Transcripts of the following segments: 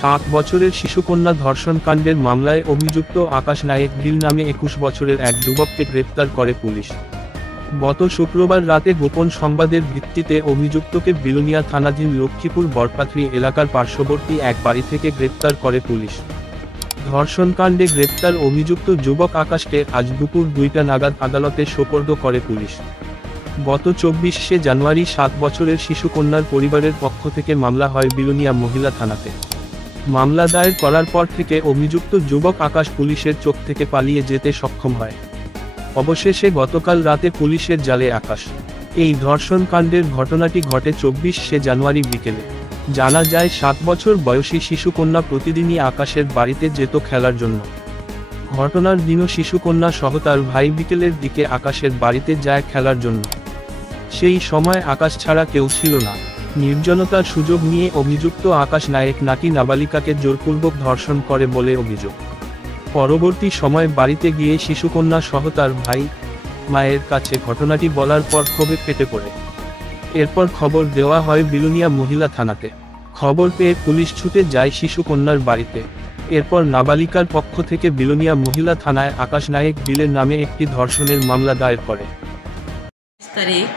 7 বছরের শিশুকন্যা ধর্ষণকাণ্ডের মামলায় অভিযুক্ত আকাশ নায়েক ভিল নামে 21 বছরের এক যুবককে গ্রেপ্তার করে পুলিশ। গত শুক্রবার রাতে গোপন সংবাদের ভিত্তিতে অভিযুক্তকে বিলোনিয়া থানাধীন লক্ষ্মীপুর বরপাথরি এলাকার পার্শ্ববর্তী এক বাড়ি থেকে গ্রেপ্তার করে পুলিশ। ধর্ষণকাণ্ডে গ্রেপ্তার অভিযুক্ত যুবক আকাশকে আজ দুপুর 2টা নাগাদ আদালতে সোপর্দ করে পুলিশ। গত 24শে জানুয়ারি 7 বছরের শিশুকন্যার পরিবারের পক্ষ থেকে মামলা হয় বিলোনিয়া মহিলা থানাতে। মামলা দায়ের করার পর থেকে অভিযুক্ত যুবক আকাশ পুলিশের চোখ থেকে পালিয়ে যেতে সক্ষম হয়। অবশেষে গতকাল রাতে পুলিশের জালে আকাশ। এই ধর্ষণকাণ্ডের ঘটনাটি ঘটে 24শে জানুয়ারি বিকেলে। জানা যায় 7 বছর বয়সী শিশুকন্যা প্রতিদিনই আকাশের বাড়িতে যেত খেলার জন্য। ঘটনার দিনও শিশুকন্যা সহ তার ভাই বিকেলের দিকে আকাশের বাড়িতে যায় খেলার জন্য। সেই সময় আকাশ ছাড়া কেউ ছিল না। নির্জনতার সুযোগ নিয়ে অভিযুক্ত আকাশ নায়েক নাকি নাবালিকাকে জোরপূর্বক ধর্ষণ করে বলে অভিযোগ। পরবর্তী সময় বাড়িতে গিয়ে শিশুকন্যা সহ তার ভাই মায়ের কাছে ঘটনাটি বলার পর ক্ষোভে ফেটে পড়ে। এরপর খবর দেওয়া হয় বিলোনিয়া মহিলা থানাতে। খবর পেয়ে পুলিশ ছুটে যায় শিশুকন্যার বাড়িতে। এরপর নাবালিকার পক্ষ থেকে বিলোনিয়া মহিলা থানায় আকাশ নায়েক ভিলের নামে একটি ধর্ষণের মামলা দায়ের করে। তারিখ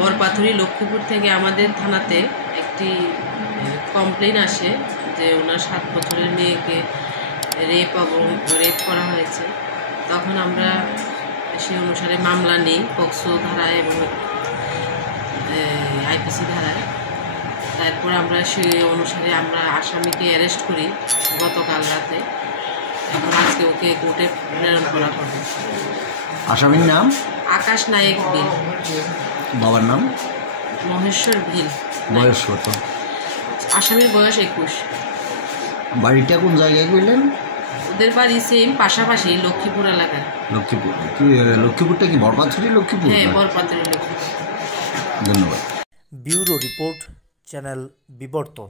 বরপাথরি লক্ষ্মীপুর থেকে আমাদের থানাতে একটি কমপ্লেন আসে যে ওনার 7 বছরের মেয়েকে রেপ করা হয়েছে। তখন আমরা সেই অনুসারে মামলা নিই পক্সো ধারায় এবং আইপিসি ধারায়। তারপর আমরা সেই অনুসারে আমরা আসামিকে অ্যারেস্ট করি গতকাল রাতে। এখন আজকে ওকে কোর্টে প্রেরণ করা হবে। আসামির নাম আকাশ নায়েক ভিল, বাবার নাম মহেশ্বর ভিল। বয়স কত? আসামির বয়স 21। বাড়িটা কোন জায়গায় কইলেন? ওদের বাড়ি সেম পাশাপাশি লক্ষ্মীপুর এলাকায়। লক্ষ্মীপুর কি? লক্ষ্মীপুরটা কি বরপাথরি লক্ষ্মীপুর? হ্যাঁ, বরপাথরি লক্ষ্মীপুর। ধন্যবাদ। ব্যুরো রিপোর্ট, চ্যানেল বিবর্তন।